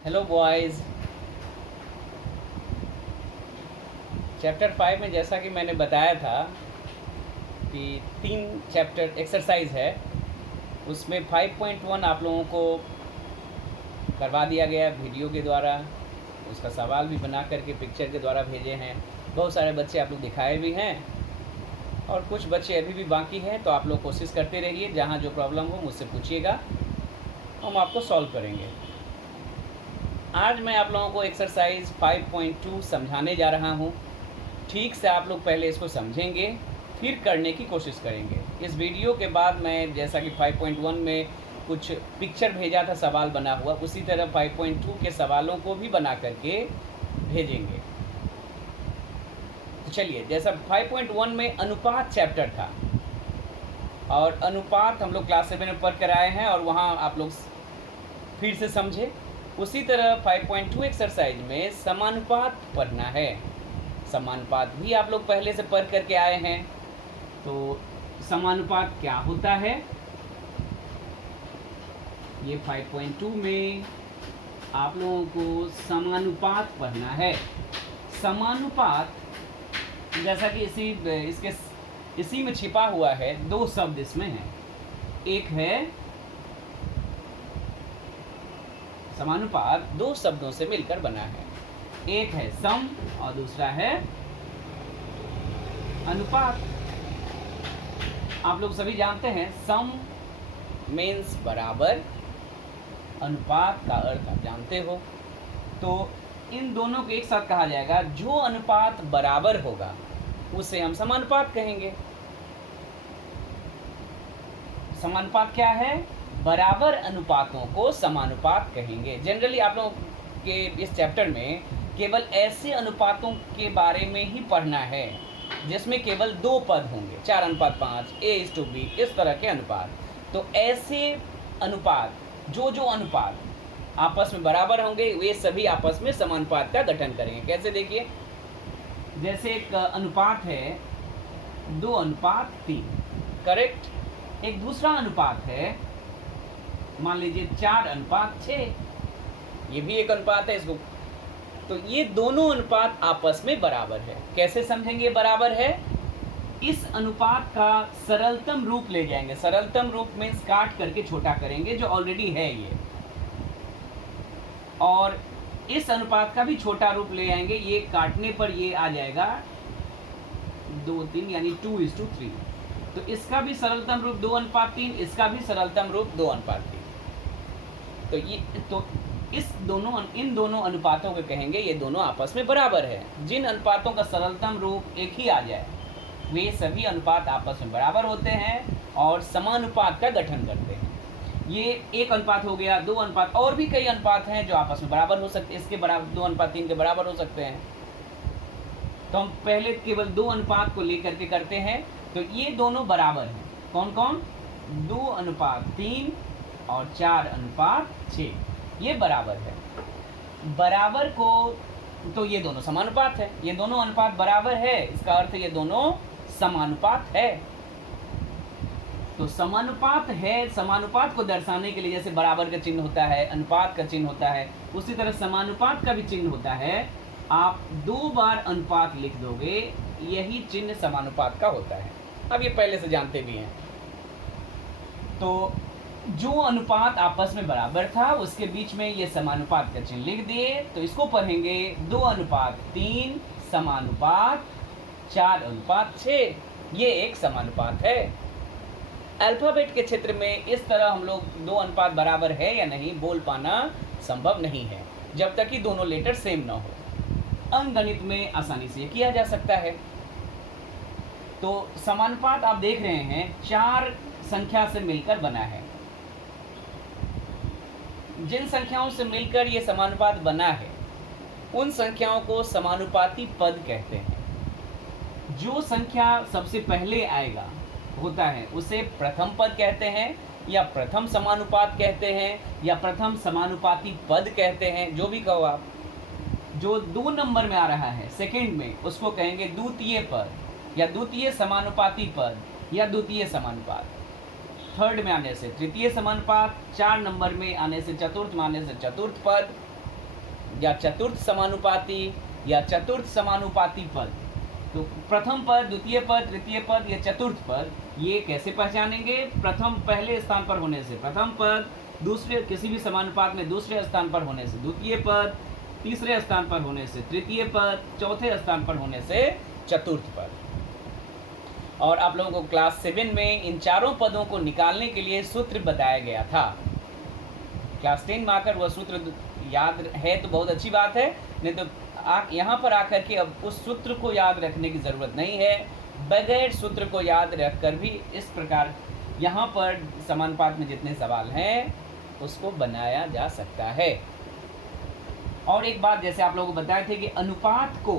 Hello boys. Chapter 5 में जैसा कि मैंने बताया था कि 3 चैप्टर एक्सरसाइज है, उसमें 5.1 आप लोगों को करवा दिया गया वीडियो के द्वारा। उसका सवाल भी बना करके पिक्चर के द्वारा भेजे हैं। बहुत सारे बच्चे आप लोग दिखाए भी हैं और कुछ बच्चे अभी भी बाकी हैं, तो आप लोग कोशिश करते रहिए। जहाँ जो प्रॉब्लम हो मुझसे पूछिएगा, हम आपको सॉल्व करेंगे। आज मैं आप लोगों को एक्सरसाइज 5.2 समझाने जा रहा हूँ। ठीक से आप लोग पहले इसको समझेंगे, फिर करने की कोशिश करेंगे। इस वीडियो के बाद मैं जैसा कि 5.1 में कुछ पिक्चर भेजा था सवाल बना हुआ, उसी तरह 5.2 के सवालों को भी बना करके भेजेंगे। तो चलिए, जैसा 5.1 में अनुपात चैप्टर था और अनुपात हम लोग क्लास 7 में पढ़ कर आए हैं और वहाँ आप लोग फिर से समझे। उसी तरह 5.2 एक्सरसाइज में समानुपात पढ़ना है। समानुपात भी आप लोग पहले से पढ़ करके आए हैं। तो समानुपात क्या होता है, ये 5.2 में आप लोगों को समानुपात पढ़ना है। समानुपात जैसा कि इसी में छिपा हुआ है, दो शब्द इसमें है। एक है समानुपात, दो शब्दों से मिलकर बना है। एक है सम और दूसरा है अनुपात। आप लोग सभी जानते हैं सम मीन्स बराबर, अनुपात का अर्थ आप जानते हो। तो इन दोनों को एक साथ कहा जाएगा। जो अनुपात बराबर होगा उसे हम समानुपात कहेंगे। समानुपात क्या है? बराबर अनुपातों को समानुपात कहेंगे। जनरली आप लोगों के इस चैप्टर में केवल ऐसे अनुपातों के बारे में ही पढ़ना है जिसमें केवल दो पद होंगे, 4:5, A:B, इस तरह के अनुपात। तो ऐसे अनुपात, जो अनुपात आपस में बराबर होंगे, वे सभी आपस में समानुपात का गठन करेंगे। कैसे? देखिए, जैसे एक अनुपात है 2:3, करेक्ट। एक दूसरा अनुपात है, मान लीजिए 4:6, ये भी एक अनुपात है इसको। तो ये दोनों अनुपात आपस में बराबर है। कैसे समझेंगे बराबर है? इस अनुपात का सरलतम रूप ले जाएंगे। सरलतम रूप मीन्स काट करके छोटा करेंगे, जो ऑलरेडी है ये, और इस अनुपात का भी छोटा रूप ले आएंगे। ये काटने पर ये आ जाएगा 2:3, यानी 2:3। तो इसका भी सरलतम रूप 2:3, इसका भी सरलतम रूप 2:3। तो इन दोनों अनुपातों को कहेंगे ये दोनों आपस में बराबर है। जिन अनुपातों का सरलतम रूप एक ही आ जाए, वे सभी अनुपात आपस में बराबर होते हैं और समानुपात का गठन करते हैं। ये एक अनुपात हो गया, दो अनुपात, और भी कई अनुपात हैं जो आपस में बराबर हो सकते हैं। इसके बराबर 2:3 के बराबर हो सकते हैं। तो हम पहले केवल दो अनुपात को लेकर के करते हैं। तो ये दोनों बराबर हैं। कौन कौन? 2:3 और 4:6, ये बराबर है। बराबर को, तो ये दोनों समानुपात है। ये दोनों अनुपात बराबर है, इसका अर्थ ये दोनों समानुपात है। तो समानुपात है। समानुपात को दर्शाने के लिए जैसे बराबर का चिन्ह होता है, अनुपात का चिन्ह होता है, उसी तरह समानुपात का भी चिन्ह होता है। आप 2 बार अनुपात लिख दोगे, यही चिन्ह समानुपात का होता है। अब ये पहले से जानते भी हैं। तो जो अनुपात आपस में बराबर था, उसके बीच में ये समानुपात का चिन्ह लिख दिए। तो इसको पढ़ेंगे 2:3 समानुपात 4:6। ये एक समानुपात है। अल्फाबेट के क्षेत्र में इस तरह हम लोग दो अनुपात बराबर है या नहीं बोल पाना संभव नहीं है, जब तक कि दोनों लेटर सेम ना हो। अंकगणित में आसानी से किया जा सकता है। तो समानुपात आप देख रहे हैं 4 संख्या से मिलकर बना है। जिन संख्याओं से मिलकर ये समानुपात बना है, उन संख्याओं को समानुपाती पद कहते हैं। जो संख्या सबसे पहले आएगा होता है उसे प्रथम पद कहते हैं, या प्रथम समानुपात कहते हैं, या प्रथम समानुपाती पद कहते हैं, जो भी कहो आप। जो 2 नंबर में आ रहा है, सेकंड में, उसको कहेंगे द्वितीय पद, या द्वितीय समानुपाती पद, या द्वितीय समानुपात। थर्ड में आने से तृतीय समानुपात, 4 नंबर में आने से चतुर्थ में आने से चतुर्थ पद, या चतुर्थ समानुपाती या चतुर्थ समानुपाती पद। तो प्रथम पद, द्वितीय पद, तृतीय पद या चतुर्थ पद, ये कैसे पहचानेंगे? प्रथम पहले स्थान पर होने से प्रथम पद, दूसरे किसी भी समानुपात में दूसरे स्थान पर होने से द्वितीय पद, तीसरे स्थान पर होने से तृतीय पद, चौथे स्थान पर होने से चतुर्थ पद। और आप लोगों को क्लास 7 में इन चारों पदों को निकालने के लिए सूत्र बताया गया था। क्लास 10 में आकर वह सूत्र याद है तो बहुत अच्छी बात है, नहीं तो यहाँ पर आकर के अब उस सूत्र को याद रखने की ज़रूरत नहीं है। बगैर सूत्र को याद रखकर भी इस प्रकार यहाँ पर समानुपात में जितने सवाल हैं उसको बनाया जा सकता है। और एक बात जैसे आप लोगों को बताए थे कि अनुपात को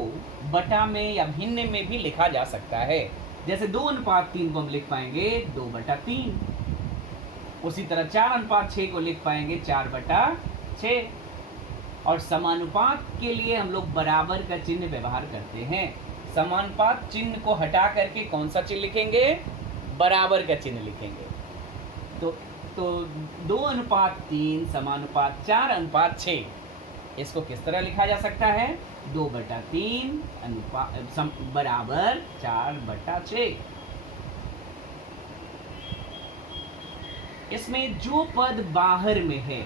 बटा में या भिन्न में भी लिखा जा सकता है। जैसे 2:3 को हम लिख पाएंगे 2/3, उसी तरह 4:6 को लिख पाएंगे 4/6। और समानुपात के लिए हम लोग बराबर का चिन्ह व्यवहार करते हैं। समानुपात चिन्ह को हटा करके कौन सा चिन्ह लिखेंगे? बराबर का चिन्ह लिखेंगे। तो 2:3 समानुपात 4:6, इसको किस तरह लिखा जा सकता है? 2/3 बराबर 4/6। इसमें जो पद बाहर में है,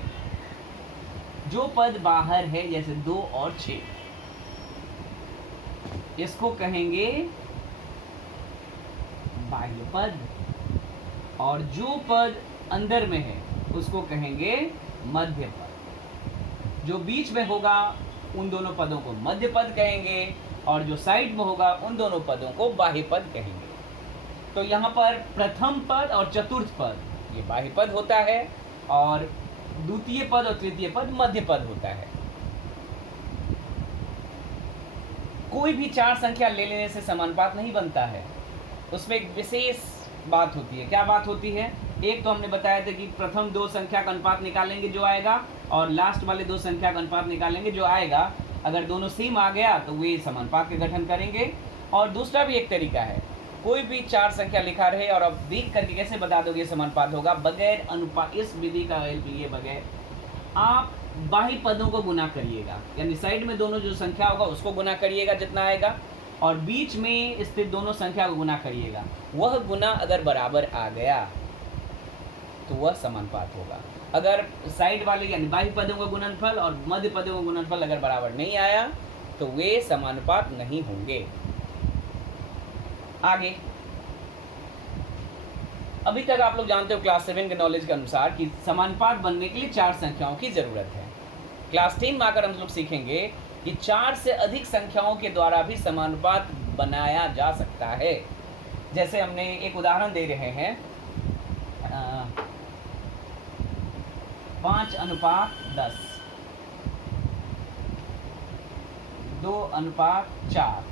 जो पद बाहर है जैसे 2 और 6, इसको कहेंगे बाह्य पद। और जो पद अंदर में है उसको कहेंगे मध्य पद। जो बीच में होगा उन दोनों पदों को मध्य पद कहेंगे, और जो साइड में होगा उन दोनों पदों को बाह्य पद कहेंगे। तो यहाँ पर प्रथम पद और चतुर्थ पद ये बाह्य पद होता है, और द्वितीय पद और तृतीय पद मध्य पद होता है। कोई भी 4 संख्या ले लेने से समानुपात नहीं बनता है। उसमें एक विशेष बात होती है। क्या बात होती है? एक तो हमने बताया था कि प्रथम 2 संख्या का अनुपात निकालेंगे जो आएगा, और लास्ट वाले 2 संख्या का अनुपात निकालेंगे जो आएगा। अगर दोनों सेम आ गया तो वे समानुपात के गठन करेंगे। और दूसरा भी एक तरीका है, कोई भी 4 संख्या लिखा रहे और अब देख करके कैसे बता दोगे समानुपात होगा? बगैर अनुपात, इस विधि का हेल्प लिए बगैर आप बाह्य पदों को गुना करिएगा, यानी साइड में दोनों जो संख्या होगा उसको गुना करिएगा जितना आएगा, और बीच में स्थित दोनों संख्या को गुना करिएगा। वह गुना अगर बराबर आ गया तो वह समानुपात होगा। अगर साइड वाले यानी बाह्य पदों का गुणनफल और मध्य पदों का गुणनफल अगर बराबर नहीं आया तो वे समानुपात नहीं होंगे। आगे, अभी तक आप लोग जानते हो क्लास 7 के नॉलेज के अनुसार कि समानुपात बनने के लिए 4 संख्याओं की जरूरत है। क्लास 10 में आकर हम लोग सीखेंगे कि 4 से अधिक संख्याओं के द्वारा भी समानुपात बनाया जा सकता है। जैसे हमने एक उदाहरण दे रहे हैं, 5:10, 2:4,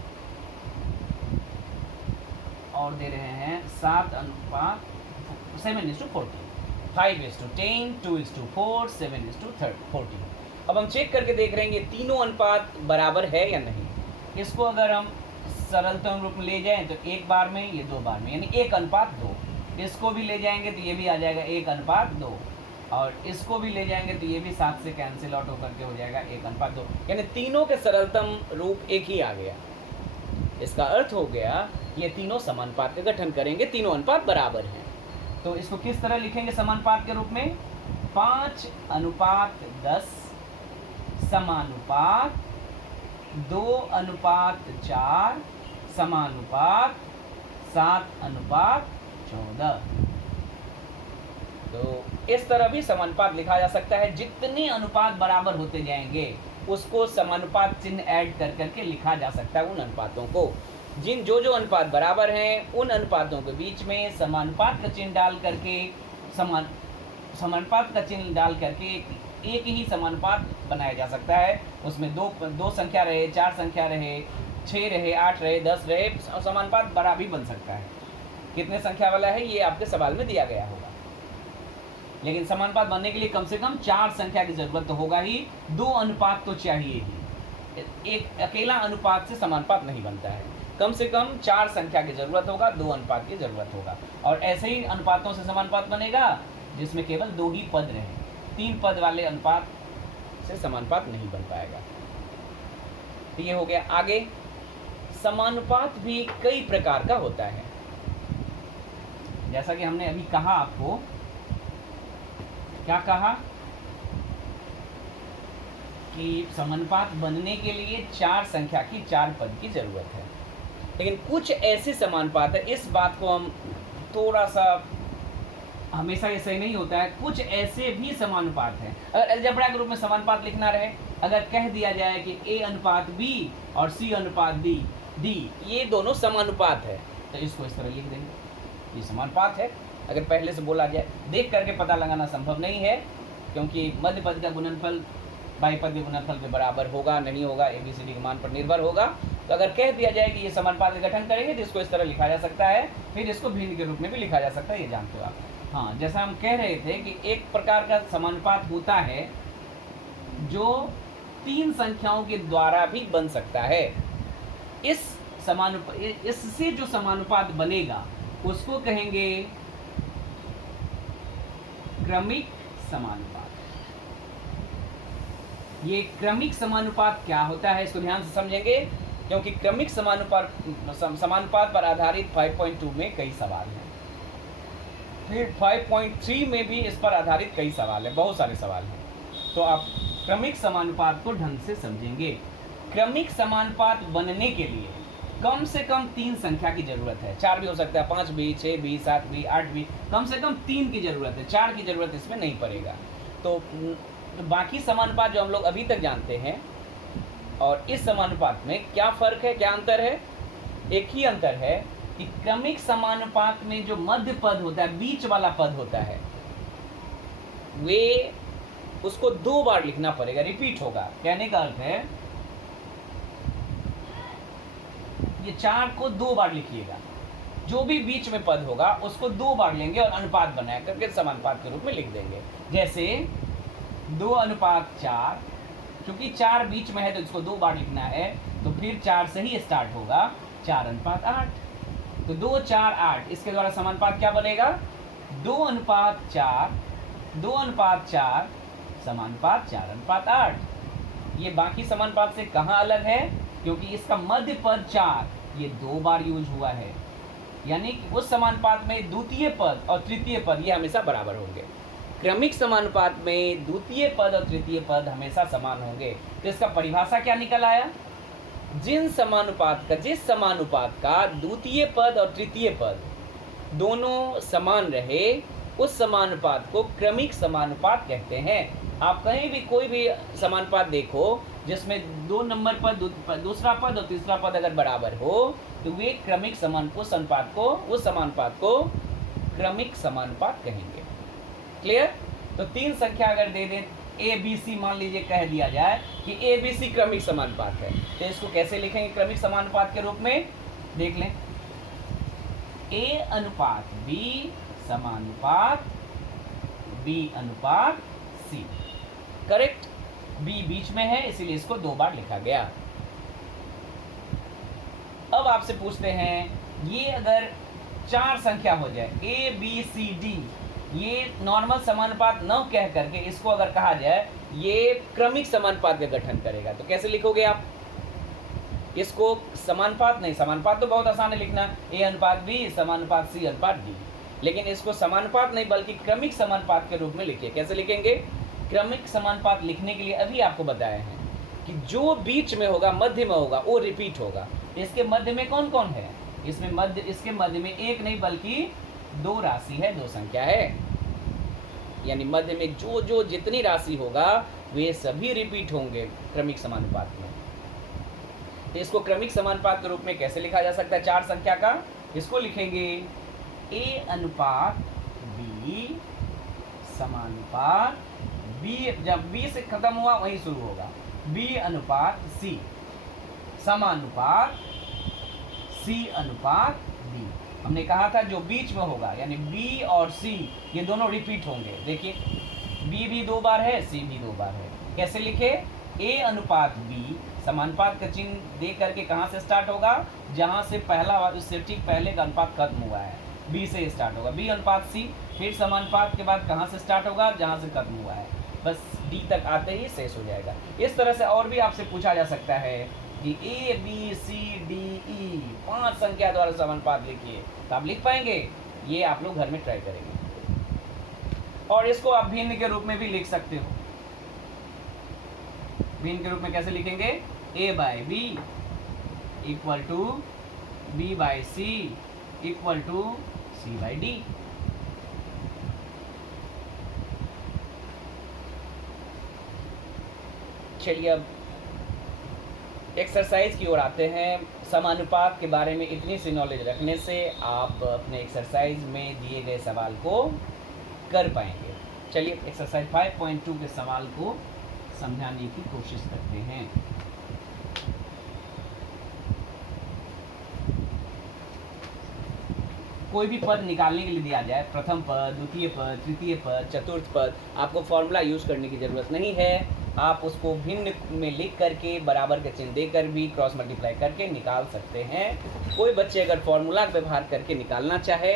और दे रहे हैं 7:7, 5:10, 2:4, 7:40। अब हम चेक करके देख रहे हैं कि तीनों अनुपात बराबर है या नहीं। इसको अगर हम सरलतम रूप में ले जाएं तो 1 बार में, ये 2 बार में, यानी 1:2। इसको भी ले जाएंगे तो ये भी आ जाएगा 1:2, और इसको भी ले जाएंगे तो ये भी 7 से कैंसिल आउट होकर के हो जाएगा 1:2, यानी तीनों के सरलतम रूप एक ही आ गया। इसका अर्थ हो गया ये तीनों समानुपात का गठन करेंगे, तीनों अनुपात बराबर हैं। तो इसको किस तरह लिखेंगे समानुपात के रूप में? 5:10 समानुपात 2:4 समानुपात 7:14। तो इस तरह भी समानुपात लिखा जा सकता है। जितने अनुपात बराबर होते जाएंगे उसको समानुपात चिन्ह ऐड कर करके लिखा जा सकता है। उन अनुपातों को जो अनुपात बराबर हैं उन अनुपातों के बीच में समानुपात का चिन्ह डाल करके समानुपात का चिन्ह डाल करके एक ही समानुपात बनाया जा सकता है। उसमें दो संख्या रहे, 4 संख्या रहे, 6 रहे, 8 रहे, 10 रहे, समानुपात बड़ा भी बन सकता है। कितने संख्या वाला है ये आपके सवाल में दिया गया होगा, लेकिन समानुपात बनने के लिए कम से कम 4 संख्या की जरूरत तो होगा ही, 2 अनुपात तो चाहिए ही। एक अकेला अनुपात से समानुपात नहीं बनता है, कम से कम 4 संख्या की जरूरत होगा, 2 अनुपात की जरूरत होगा। और ऐसे ही अनुपातों से समानुपात बनेगा जिसमें केवल 2 ही पद रहे। 3 पद वाले अनुपात से समानुपात नहीं बन पाएगा। तो ये हो गया। आगे समानुपात भी कई प्रकार का होता है। जैसा कि हमने अभी कहा, आपको क्या कहा कि समानुपात बनने के लिए 4 संख्या की 4 पद की जरूरत है। लेकिन कुछ ऐसे समानुपात है, इस बात को हम थोड़ा सा, हमेशा ये सही नहीं होता है, कुछ ऐसे भी समानुपात हैं। अगर अलजेब्रा के रूप में समानुपात लिखना रहे, अगर कह दिया जाए कि A अनुपात B और C अनुपात D ये दोनों समानुपात है, तो इसको इस तरह लिख देंगे, ये समानुपात है। अगर पहले से बोला जाए, देख करके पता लगाना संभव नहीं है, क्योंकि मध्य पद का गुणनफल बाह्य पद के गुणनफल के बराबर होगा नहीं होगा, ABCD के मान पर निर्भर होगा। तो अगर कह दिया जाए कि ये समानुपात का गठन करेंगे, तो इसको इस तरह लिखा जा सकता है, फिर इसको भिन्न के रूप में भी लिखा जा सकता है, ये जानते हो आप। हाँ, जैसा हम कह रहे थे कि एक प्रकार का समानुपात होता है जो 3 संख्याओं के द्वारा भी बन सकता है। इससे जो समानुपात बनेगा उसको कहेंगे क्रमिक समानुपात। ये क्रमिक समानुपात क्या होता है, इसको ध्यान से समझेंगे, क्योंकि क्रमिक समानुपात पर आधारित 5.2 में कई सवाल हैं, फिर 5.3 में भी इस पर आधारित कई सवाल हैं, बहुत सारे सवाल हैं। तो आप क्रमिक समानुपात को ढंग से समझेंगे। क्रमिक समानुपात बनने के लिए कम से कम 3 संख्या की जरूरत है। 4 भी हो सकता है, 5 भी, 6 भी, 7 भी, 8 भी, कम से कम 3 की जरूरत है, 4 की जरूरत इसमें नहीं पड़ेगा। तो बाकी समानुपात जो हम लोग अभी तक जानते हैं और इस समानुपात में क्या फर्क है, क्या अंतर है? एक ही अंतर है कि क्रमिक समानुपात में जो मध्य पद होता है, बीच वाला पद होता है, वे उसको 2 बार लिखना पड़ेगा, रिपीट होगा। कहने का अर्थ है ये 4 को 2 बार लिखिएगा, जो भी बीच में पद होगा उसको 2 बार लेंगे और अनुपात बनाया करके समानुपात के रूप में लिख देंगे। जैसे 2 अनुपात 4, क्योंकि 4 बीच में है तो इसको 2 बार लिखना है, तो फिर 4 से ही स्टार्ट होगा, 4 अनुपात 8, तो 2 4 8, इसके द्वारा समानुपात क्या बनेगा? 2 अनुपात 4, 2 अनुपात 4 समानुपात 4 अनुपात 8। ये बाकी समानुपात से कहाँ अलग है? क्योंकि इसका मध्य पद 4 ये 2 बार यूज हुआ है, यानी कि उस समानुपात में द्वितीय पद और तृतीय पद ये हमेशा बराबर होंगे। क्रमिक समानुपात में द्वितीय पद और तृतीय पद हमेशा समान होंगे। तो इसका परिभाषा क्या निकल आया? जिस समानुपात का द्वितीय पद और तृतीय पद दोनों समान रहे, उस समानुपात को क्रमिक समानुपात कहते हैं। आप कहीं भी कोई भी समानुपात देखो जिसमें 2 नंबर पर दूसरा पद और तीसरा पद अगर बराबर हो, तो वे क्रमिक उस समानुपात को क्रमिक समानुपात कहेंगे। क्लियर? तो 3 संख्या अगर दे दें, ABC मान लीजिए, कह दिया जाए कि ABC क्रमिक समानुपात है, तो इसको कैसे लिखेंगे क्रमिक समानुपात के रूप में? देख लें, A अनुपात B समानुपात B अनुपात C। करेक्ट? B बीच में है, इसीलिए इसको 2 बार लिखा गया। अब आपसे पूछते हैं, ये अगर 4 संख्या हो जाए, A B C D, ये नॉर्मल समानुपात न कह करके इसको अगर कहा जाए ये क्रमिक समानुपात का गठन करेगा, तो कैसे लिखोगे आप इसको? समानुपात तो बहुत आसान है लिखना, A अनुपात B समानुपात C अनुपात D, लेकिन इसको समानुपात नहीं बल्कि क्रमिक समानुपात के रूप में लिखिए। कैसे लिखेंगे? क्रमिक समानुपात लिखने के लिए अभी आपको बताया है कि जो बीच में होगा, मध्य में होगा, वो रिपीट होगा। इसके मध्य में कौन कौन है? इसके मध्य में एक नहीं बल्कि 2 राशि है, 2 संख्या है, यानी मध्य में जो जितनी राशि होगा वे सभी रिपीट होंगे क्रमिक समानुपात में। तो इसको क्रमिक समानुपात के रूप में कैसे लिखा जा सकता है 4 संख्या का? इसको लिखेंगे A अनुपात B समानुपात B, जब B से खत्म हुआ वहीं शुरू होगा, B अनुपात C समानुपात C अनुपात D। हमने कहा था जो बीच में होगा, यानी B और C ये दोनों रिपीट होंगे। देखिए, B भी 2 बार है, C भी 2 बार है। कैसे लिखे? A अनुपात B समानुपात का चिन्ह दे करके कहाँ से स्टार्ट होगा? जहाँ से पहला, उससे ठीक पहले का अनुपात खत्म हुआ है, B से स्टार्ट होगा। B अनुपात C, फिर समानुपात के बाद कहाँ से स्टार्ट होगा? जहाँ से खत्म हुआ है। बस डी तक आते ही शेष हो जाएगा। इस तरह से और भी आपसे पूछा जा सकता है कि A B C D E 5 संख्या द्वारा समानुपात लिखिए, तो आप लिख पाएंगे? ये आप लोग घर में ट्राई करेंगे। और इसको आप भिन्न के रूप में भी लिख सकते हो। भिन्न के रूप में कैसे लिखेंगे? A by B equal to B by C equal to C by D. चलिए अब एक्सरसाइज की ओर आते हैं। समानुपात के बारे में इतनी सी नॉलेज रखने से आप अपने एक्सरसाइज में दिए गए सवाल को कर पाएंगे। चलिए एक्सरसाइज 5.2 के सवाल को समझाने की कोशिश करते हैं। कोई भी पद निकालने के लिए दिया जाए, प्रथम पद, द्वितीय पद, तृतीय पद, चतुर्थ पद, आपको फॉर्मूला यूज करने की ज़रूरत नहीं है। आप उसको भिन्न में लिख करके बराबर के चिन्ह देकर भी क्रॉस मल्टीप्लाई करके निकाल सकते हैं। कोई बच्चे अगर फॉर्मूला व्यवहार करके निकालना चाहे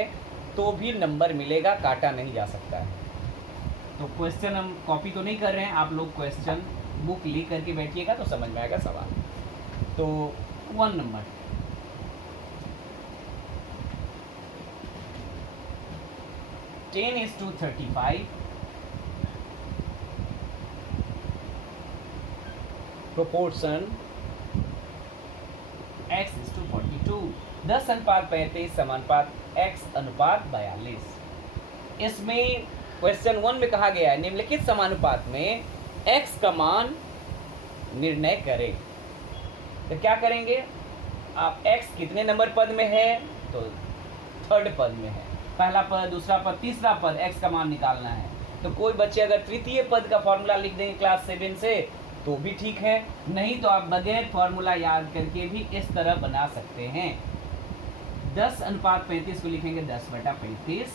तो भी नंबर मिलेगा, काटा नहीं जा सकता है। तो क्वेश्चन हम कॉपी तो नहीं कर रहे हैं, आप लोग क्वेश्चन बुक लिख करके बैठिएगा तो समझ में आएगा सवाल। तो 1 number, ten is to 35 proportion x is to 42, 10 अनुपात 35 समानुपात x अनुपात 42। इसमें क्वेश्चन 1 में कहा गया है निम्नलिखित समानुपात में x का मान निर्णय करें। तो क्या करेंगे आप? x कितने नंबर पद में है? तो 3rd पद में है। पहला पद, दूसरा पद, तीसरा पद, x का मान निकालना है। तो कोई बच्चे अगर तृतीय पद का फॉर्मूला लिख देंगे क्लास 7 से तो भी ठीक है, नहीं तो आप बगैर फॉर्मूला याद करके भी इस तरह बना सकते हैं। 10 अनुपात 35 को लिखेंगे 10/35।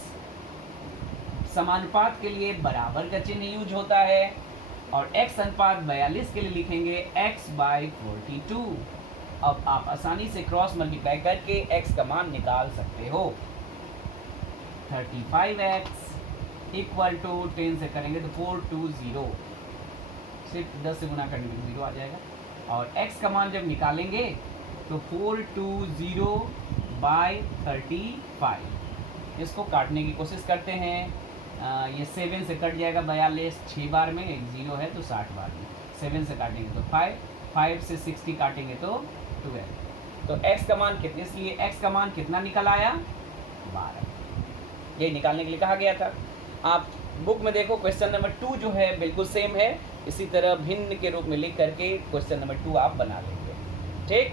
समानुपात के लिए बराबर का चिन्ह यूज होता है। और x अनुपात 42 के लिए लिखेंगे x/42। अब आप आसानी से क्रॉस मल्टीप्लाई करके x का मान निकाल सकते हो। 35x इक्वल टू 10 से करेंगे तो 420, सिर्फ 10 से गुना करने में 0 आ जाएगा। और x का मान जब निकालेंगे तो 420/35। इसको काटने की कोशिश करते हैं। ये 7 से कट जाएगा 42, 6 बार में, एक 0 है तो 60 बार में। 7 से काटेंगे तो 5, 5 से 60 काटेंगे तो 12। तो x का मान कितने, इसलिए x का मान कितना निकल आया? 12। ये निकालने के लिए कहा गया था। आप बुक में देखो क्वेश्चन नंबर 2 जो है बिल्कुल सेम है। इसी तरह भिन्न के रूप में लिख करके क्वेश्चन नंबर 2 आप बना लेंगे। ठीक,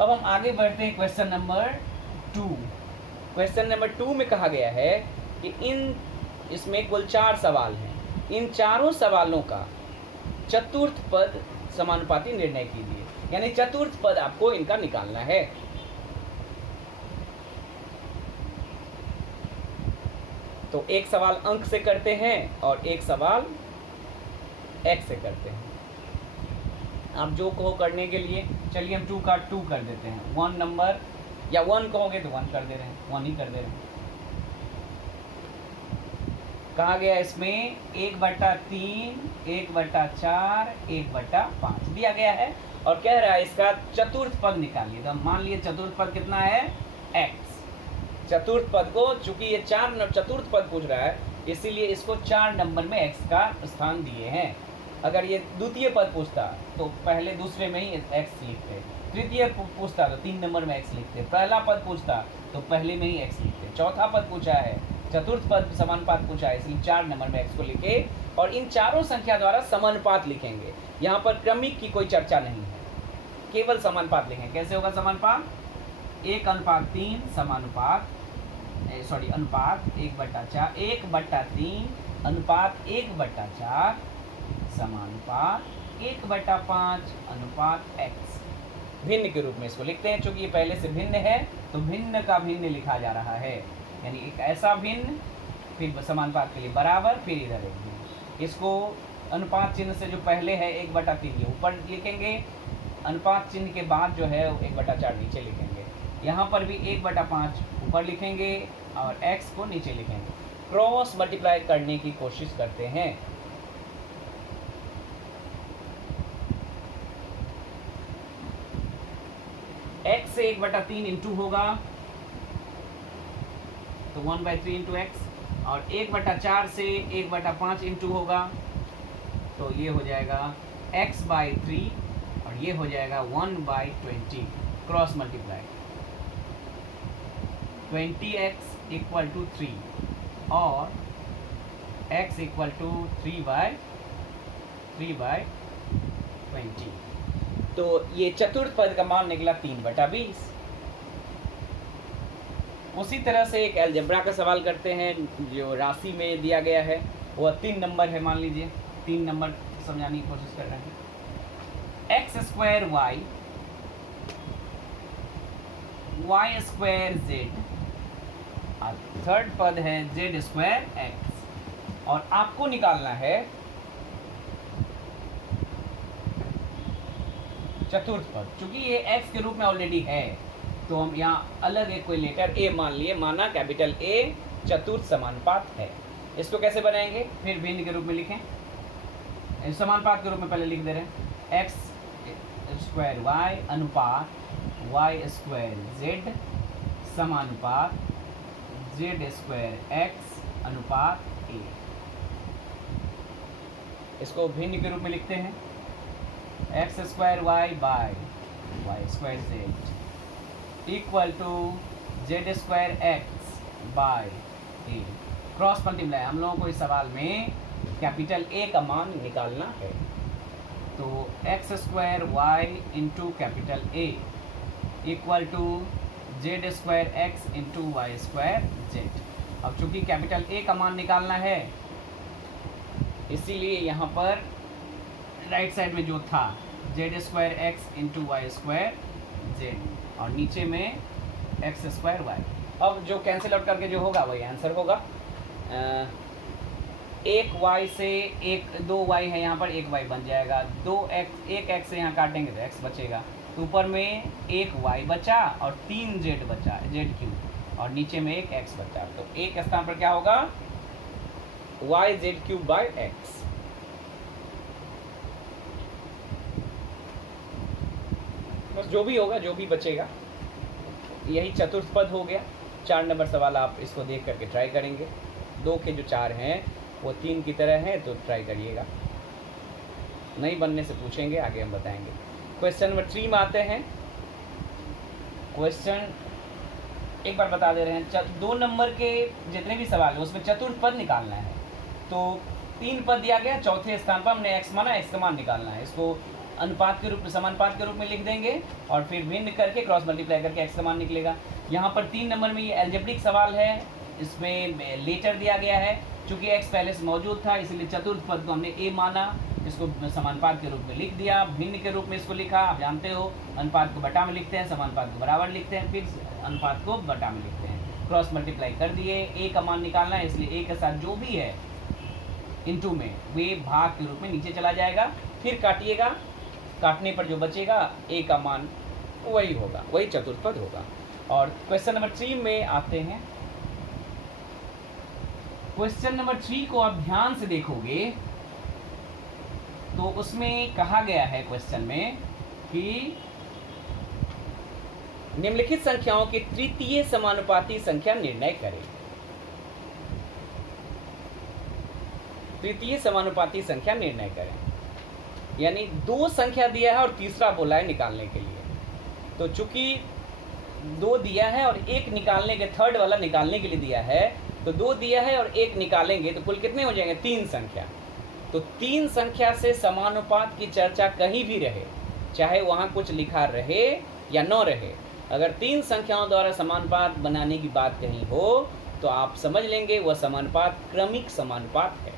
अब हम आगे बढ़ते हैं क्वेश्चन नंबर 2। क्वेश्चन नंबर 2 में कहा गया है कि इसमें कुल 4 सवाल हैं। इन चारों सवालों का चतुर्थ पद समानुपाती निर्णय कीजिए, यानी चतुर्थ पद आपको इनका निकालना है। तो एक सवाल अंक से करते हैं और एक सवाल x से करते हैं। आप जो कहो करने के लिए, चलिए हम 2 का 2 कर देते हैं। 1 नंबर, या 1 कहोगे तो 1 कर दे रहे हैं, 1 ही कर दे रहे हैं। कहा गया इसमें 1/3, 1/4, 1/5 दिया गया है और कह रहा है इसका चतुर्थ पद निकालिए। तो मान लिए चतुर्थ पद कितना है? x। चतुर्थ पद को, चूंकि ये 4 चतुर्थ पद पूछ रहा है, इसीलिए इसको 4 नंबर में x का स्थान दिए हैं। अगर ये द्वितीय पद पूछता तो पहले दूसरे में ही x लिखते, तृतीय पूछता तो 3 नंबर में x लिखते, पहला पद पूछता तो पहले में ही x लिखते, चौथा पद पूछा है, चतुर्थ पद समानुपात पूछा है, इसलिए 4 नंबर में x को लिखे और इन चारों संख्या द्वारा समानुपात लिखेंगे। यहाँ पर क्रमिक की कोई चर्चा नहीं है, केवल समानुपात लिखेंगे। कैसे होगा समानुपात? 1/3 समानुपात, सॉरी अनुपात 1/4, 1/3 अनुपात 1/4 समानुपात 1/5 अनुपात x। भिन्न के रूप में इसको लिखते हैं। चूंकि ये पहले से भिन्न है तो भिन्न का भिन्न लिखा जा रहा है, यानी एक ऐसा भिन्न, फिर समानुपात के लिए बराबर, फिर इधर एक भिन्न। इसको अनुपात चिन्ह से जो पहले है 1/3 ये ऊपर लिखेंगे, अनुपात चिन्ह के बाद जो है 1/4 नीचे लिखेंगे। यहाँ पर भी 1/5 ऊपर लिखेंगे और x को नीचे लिखेंगे। क्रॉस मल्टीप्लाई करने की कोशिश करते हैं। x से 1/3 इंटू होगा तो 1/3 इंटू एक्स, और 1/4 से 1/5 इंटू होगा तो ये हो जाएगा x/3, और ये हो जाएगा 1/20 क्रॉस मल्टीप्लाई 20x = 3 और x = 3/20। तो ये चतुर्थ पद का मान निकला 3/20। उसी तरह से एक अलजेब्रा का सवाल करते हैं जो राशि में दिया गया है, वह 3 नंबर है। मान लीजिए 3 नंबर समझाने की कोशिश कर रहे हैं। x² y, y² z, और थर्ड पद है z² x, और आपको निकालना है चतुर्थ पद। चूंकि ये x के रूप में ऑलरेडी है तो हम यहाँ अलग एक कोई लेटर a मान लिए, माना कैपिटल A चतुर्थ समानुपात है। इसको कैसे बनाएंगे, फिर भिन्न के रूप में लिखें। समानुपात के रूप में पहले लिख दे रहे हैं x² y अनुपात y² z समानुपात z² x अनुपात a। इसको भिन्न के रूप में लिखते हैं x² y by y² z equal to z² x by a। Cross multiply, हम लोगों को इस सवाल में कैपिटल A का मान निकालना है। तो x² y into capital A equal to z² x into y² z। अब चूंकि कैपिटल A का मान निकालना है इसीलिए यहाँ पर राइट साइड में जो था z² x into y² z और नीचे में x² y। अब जो कैंसिल आउट करके जो होगा वही आंसर होगा। 1 y से 2 y है, यहाँ पर 1 y बन जाएगा। 1 x से यहाँ काटेंगे तो x बचेगा, तो ऊपर में 1 y बचा और 3 z बचा z3, और नीचे में 1 x बचा। तो एक स्थान पर क्या होगा yz³ बाय x। बस जो भी होगा, जो भी बचेगा, यही चतुर्थ पद हो गया। 4 नंबर सवाल आप इसको देख करके ट्राई करेंगे। 2 के जो 4 हैं वो 3 की तरह हैं, तो ट्राई करिएगा। नहीं बनने से पूछेंगे, आगे हम बताएंगे। क्वेश्चन नंबर 3 में आते हैं। क्वेश्चन एक बार बता दे रहे हैं, 2 नंबर के जितने भी सवाल हैं उसमें चतुर्थ पद निकालना है। तो 3 पद दिया गया, चौथे स्थान पर हमने x माना, x का मान निकालना है। इसको अनुपात के रूप में, समानुपात के रूप में लिख देंगे और फिर भिन्न करके क्रॉस मल्टीप्लाई करके x का मान निकलेगा। यहाँ पर 3 नंबर में ये अलजेब्रिक सवाल है, इसमें लेटर दिया गया है। चूँकि x पहले से मौजूद था इसलिए चतुर्थ पद को हमने a माना, इसको समानुपात के रूप में लिख दिया। भिन्न के रूप में इसको लिखा, आप जानते हो अनुपात को बटा में लिखते हैं, समानुपात को बराबर लिखते हैं, फिर अनुपात को बटा में लिखते हैं। क्रॉस मल्टीप्लाई कर दिए, a का मान निकालना है इसलिए a के साथ जो भी है इनटू में वे भाग के रूप में नीचे चला जाएगा। फिर काटिएगा, काटने पर जो बचेगा a का मान वही होगा, वही चतुर्थ पद होगा। और क्वेश्चन नंबर 3 में आते हैं। क्वेश्चन नंबर 3 को आप ध्यान से देखोगे तो उसमें कहा गया है क्वेश्चन में कि निम्नलिखित संख्याओं की तृतीय समानुपाती संख्या निर्णय करें। तृतीय समानुपाती संख्या निर्णय करें, यानी 2 संख्या दिया है और तीसरा बोला है निकालने के लिए। तो चूंकि 2 दिया है और 1 निकालने के, थर्ड वाला निकालने के लिए दिया है, तो 2 दिया है और 1 निकालेंगे तो कुल कितने हो जाएंगे, 3 संख्या। तो 3 संख्या से समानुपात की चर्चा कहीं भी रहे, चाहे वहाँ कुछ लिखा रहे या न रहे, अगर 3 संख्याओं द्वारा समानुपात बनाने की बात कहीं हो तो आप समझ लेंगे वह समानुपात क्रमिक समानुपात है।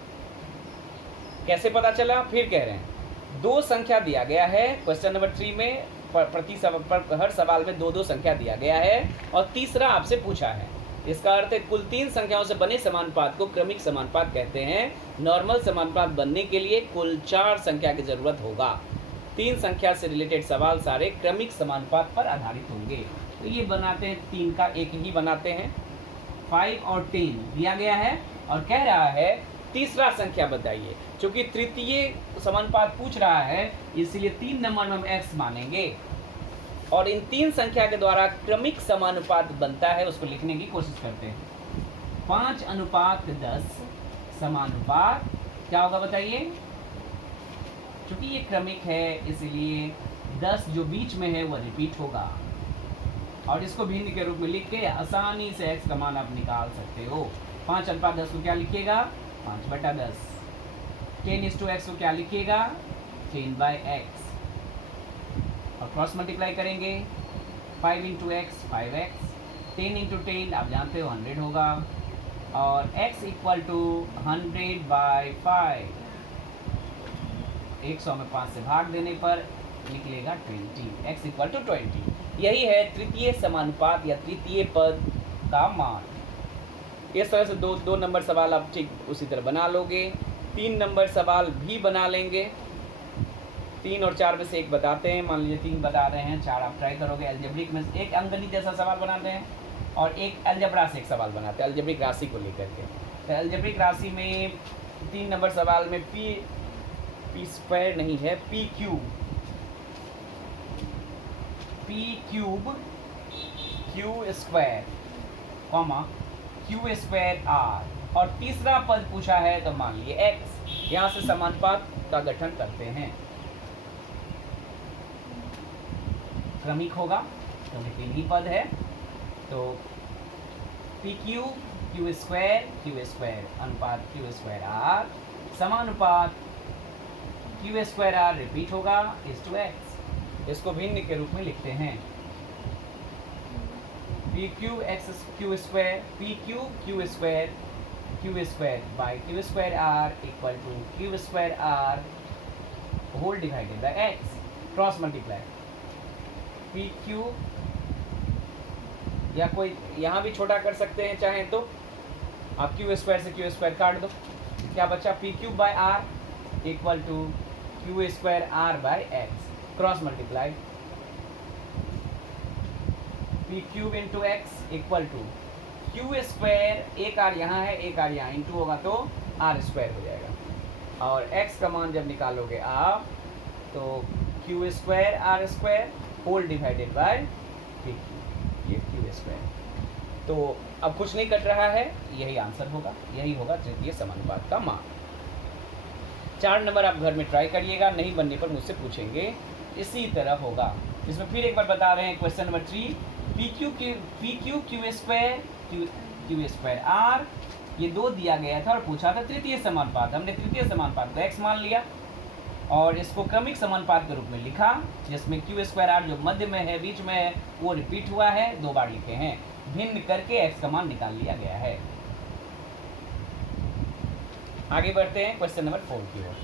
कैसे पता चला, फिर कह रहे हैं 2 संख्या दिया गया है क्वेश्चन नंबर 3 में, हर सवाल में 2-2 संख्या दिया गया है और तीसरा आपसे पूछा है। इसका अर्थ है कुल 3 संख्याओं से बने समानुपात को क्रमिक समानुपात कहते हैं। नॉर्मल समानुपात बनने के लिए कुल 4 संख्या की जरूरत होगा। 3 संख्या से रिलेटेड सवाल सारे क्रमिक समानुपात पर आधारित होंगे। तो ये बनाते हैं, 3 का एक ही बनाते हैं। 5 और 10 दिया गया है और कह रहा है तीसरा संख्या बताइए। चूंकि तृतीय समानुपात पूछ रहा है इसलिए 3 नंबर में हम x मानेंगे। और इन तीन संख्या के द्वारा क्रमिक समानुपात बनता है, उसको लिखने की कोशिश करते हैं। 5:10 समानुपात क्या होगा बताइए? चूंकि ये क्रमिक है इसलिए 10 जो बीच में है वो रिपीट होगा, और इसको भिन्न के रूप में लिख के आसानी से x का मान आप निकाल सकते हो। 5:10 को क्या लिखिएगा? 5/10। 10:x को क्या लिखिएगा? 10/x। और क्रॉस मल्टीप्लाई करेंगे 5 × x 5x, 10 × 10 आप जानते हो 100 होगा, और x इक्वल टू 100/5। 100 में 5 से भाग देने पर निकलेगा 20, x इक्वल टू 20। यही है तृतीय समानुपात या तृतीय पद का मान। इस तरह से दो नंबर सवाल आप ठीक उसी तरह बना लोगे। 3 नंबर सवाल भी बना लेंगे। 3 और 4 में से एक बताते हैं। मान लीजिए 3 बता रहे हैं, 4 आप ट्राई करोगे। अलजेब्रिक में एक अंकगणित जैसा सवाल बनाते हैं और एक अलजेब्रा से एक सवाल बनाते हैं, अलजेब्रिक राशि को लेकर के। तो अलजेब्रिक राशि में 3 नंबर सवाल में पी स्क्वायर नहीं है, P cube Q square comma Q square R, और तीसरा पद पूछा है तो मान लिए x। यहाँ से समानुपात का गठन करते हैं। क्रमिक होगा क्योंकि 3 ही पद है, तो पी क्यू स्क्वायर अनुपात क्यू स्क्वायर आर समानुपात क्यू स्क्वायर आर रिपीट होगा (x). इसको भिन्न के रूप में लिखते हैं। P Q X Q square Q square by Q square R equal to Q square R whole divided by X. Cross multiply P Q, या कोई यहाँ भी छोटा कर सकते हैं चाहें तो। आप क्यू स्क्वायर से क्यू स्क्वायर काट दो, क्या बचा? P cube by R equal to Q square R by X. Cross multiply P cube into X equal to Q square, एक आर यहाँ है एक आर यहाँ, इंटू होगा तो आर स्क्वायर हो जाएगा। और एक्स का मान जब निकालोगे आप तो Q square R square whole divided by P Q, ये क्यू स्क्वायर। तो अब कुछ नहीं कट रहा है, यही आंसर होगा, यही होगा तृतीय समानुपात का मान। 4 नंबर आप घर में ट्राई करिएगा, नहीं बनने पर मुझसे पूछेंगे। इसी तरह होगा। इसमें फिर एक बार बता रहे हैं question number 3, P Q Q square R, ये 2 दिया गया था और पूछा था तृतीय समानुपात। हमने तृतीय समानुपात को x मान लिया और इसको क्रमिक समानुपात के रूप में लिखा, जिसमें क्यू स्क्वायर आर जो मध्य में है, बीच में है, वो रिपीट हुआ है, 2 बार लिखे हैं। भिन्न करके x का मान निकाल लिया गया है। आगे बढ़ते हैं क्वेश्चन नंबर 4 की ओर।